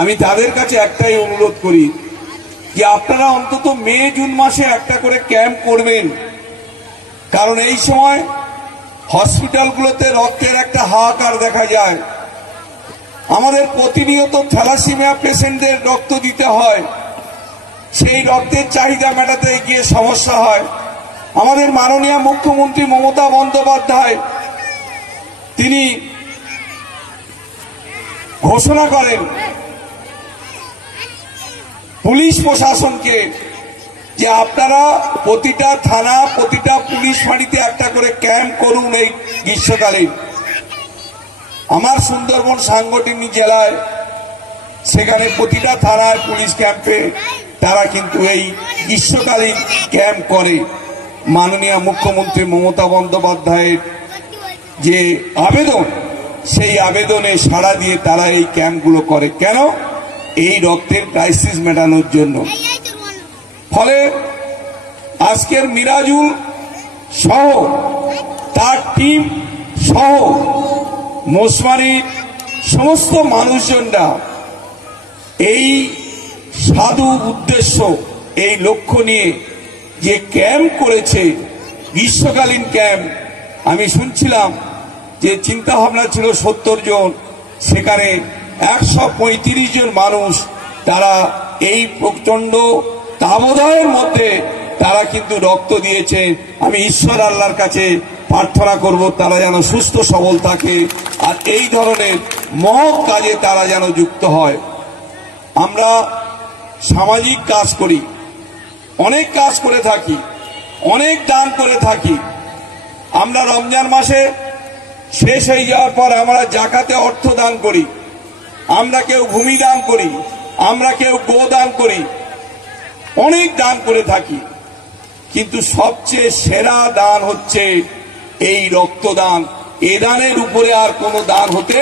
আমি তাদের কাছে একটাই অনুরোধ করি যে আপনারা অন্তত মে, জুন মাসে একটা করে ক্যাম্প করবেন। কারণ এই সময় হসপিটালগুলোতে রক্তের একটা হাহাকার দেখা যায়। আমাদের প্রতিনিয়ত থ্যালাসিমিয়া পেশেন্টদের রক্ত দিতে হয়। সেই রক্তের চাহিদা মেটাতে গিয়ে সমস্যা হয়। আমাদের মাননীয় মুখ্যমন্ত্রী মমতা বন্দ্যোপাধ্যায় তিনি ঘোষণা করেন পুলিশ প্রশাসনকে যে আপনারা প্রতিটা থানা, প্রতিটা পুলিশ ফাঁড়িতে একটা করে ক্যাম্প করুন এই গ্রীষ্মকালীন আমার সুন্দরবন সাংগঠনিক জেলায়, সেখানে প্রতিটা থানায় পুলিশ ক্যাম্পে তারা কিন্তু এই গ্রীষ্মকালীন ক্যাম্প করে। মাননীয় মুখ্যমন্ত্রী মমতা বন্দ্যোপাধ্যায়ের যে আবেদন, সেই আবেদনে সাড়া দিয়ে তারা এই ক্যাম্পগুলো করে। কেন? এই রক্তের ক্রাইসিস মেটানোর জন্য। ফলে আজকের মিরাজুল সহ, তার টিম সহ মোসমারির সমস্ত মানুষজনরা এই সাধু উদ্দেশ্য, এই লক্ষ্য নিয়ে যে ক্যাম্প করেছে, গ্রীষ্মকালীন ক্যাম্প আমি শুনছিলাম যে চিন্তা ভাবনা ছিল সত্তর জন, সেখানে একশো পঁয়ত্রিশ জন মানুষ তারা এই প্রচণ্ড তাবদায়ের মধ্যে তারা কিন্তু রক্ত দিয়েছে। আমি ঈশ্বর আল্লাহর কাছে প্রার্থনা করব, তারা যেন সুস্থ, সবল থাকে। আর এই ধরনের মহৎ কাজে তারা যেন যুক্ত হয়। আমরা সামাজিক কাজ করি, অনেক কাজ করে থাকি, অনেক দান করে থাকি। আমরা রমজান মাসে শেষ হয়ে যাওয়ার পর আমরা জাকাতে অর্থ দান করি। আমরা কেউ ভূমি দান করি, আমরা কেউ গো দান করি, অনেক দান করে থাকি, কিন্তু সবচেয়ে সেরা দান হচ্ছে এই রক্তদান। এ দানের উপরে আর কোনো দান হতে